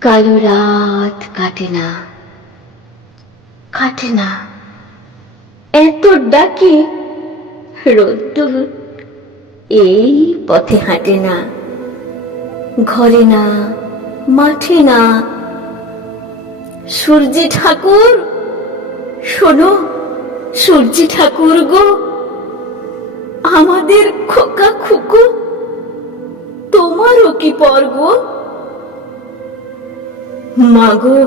কালো রাত কাটে না। কাটে না। এত ডাকি রোদ্দুর এই পথে হাঁটে না। ঘরে না, মাঠে না। সূর্যি ঠাকুর, শোনো, সূর্যি ঠাকুর গো। আমাদের খোকা খুকু, তোমারও কি পর্ব মাগো,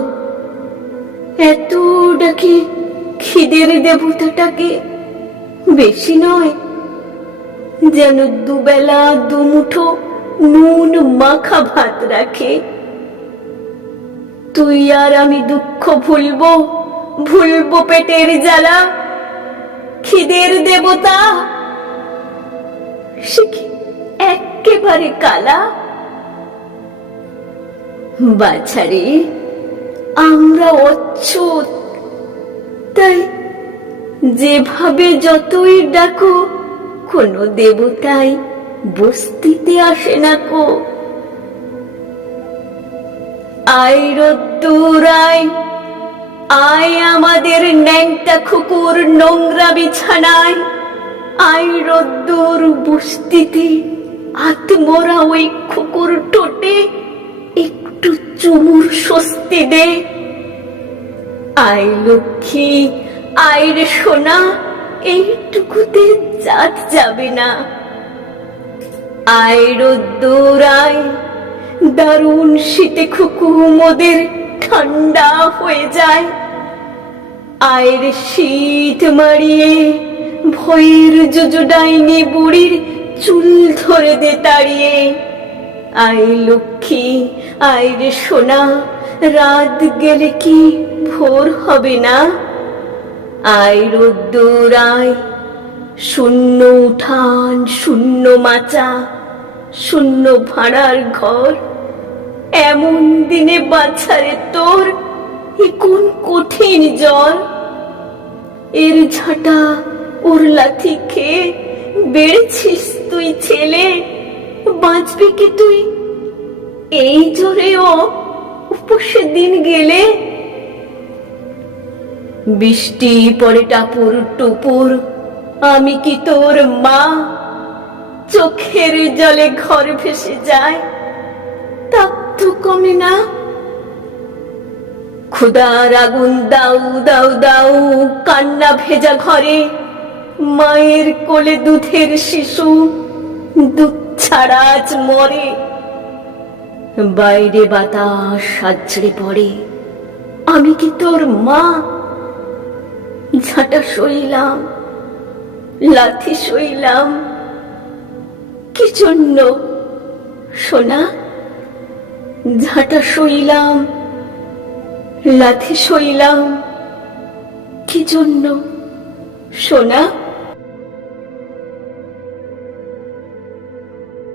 এত ডাকি খিদের দেবতাটাকে বেশি নয়, যেন দুবেলা দুমুঠো নুন মাখা ভাত রাখে। তুই আর আমি দুঃখ ভুলবো ভুলবো পেটের জ্বালা, খিদের দেবতা? সে কি একেবারে কালা? বাছারে আমরা অচ্ছুত তাই যেভাবে যতই ডাকো, কোনো দেবতাই বস্তিতে আসে না কো। আয় আয় আমাদের ন্যাংটা খুকুর নোংরা বিছানায়। আয় রোদ্দুর বস্তিতে আত্মরা ওই খুকুর চুমুর স্বস্তি দে। আয় লক্ষ্মী, আয় রে সোনা, এইটুকুতে জাত যাবে না। আয় রোদ্দুর দারুণ শীতে খুকু মোদের ঠান্ডা হয়ে যায়। আয়ের শীত মারিয়ে, ভয়ের জুজু ডাইনি বুড়ির চুল ধরে দে তাড়িয়ে। আয় লক্ষ্মী আয় রে সোনা, রাত গেলে কি ভোর হবে না? আয় রোদ্দুর আয় শূন্য উঠান, শূন্য মাচা, শূন্য ভাড়ার ঘর। এমন দিনে বাছারে তোর এ কোন কঠিন জ্বর? এর ঝাঁটা ওর লাথি খেয়ে বেড়েছিস তুই ছেলে, বাঁচবি কি তুই? এই জোরেও উপসে দিন গেলে? বৃষ্টি পরে টাপুর টুপুর, আমি কি তোর মা? চোখের জলে ঘর ভেসে যায়, তাপ তো কমে না। ক্ষুদার আগুন দাউ দাউ দাউ, কান্না ভেজা ঘরে, মায়ের কোলে দুধের শিশু, দুধ ছাড়া আজ মরে। বাইরে বাতাস সাজড়ে পড়ে। আমি কি তোর মা? ঝাঁটা সইলাম, লাথি সইলাম। কি জন্য? সোনা, ঝাঁটা সইলাম, লাথি সইলাম। কি জন্য? সোনা?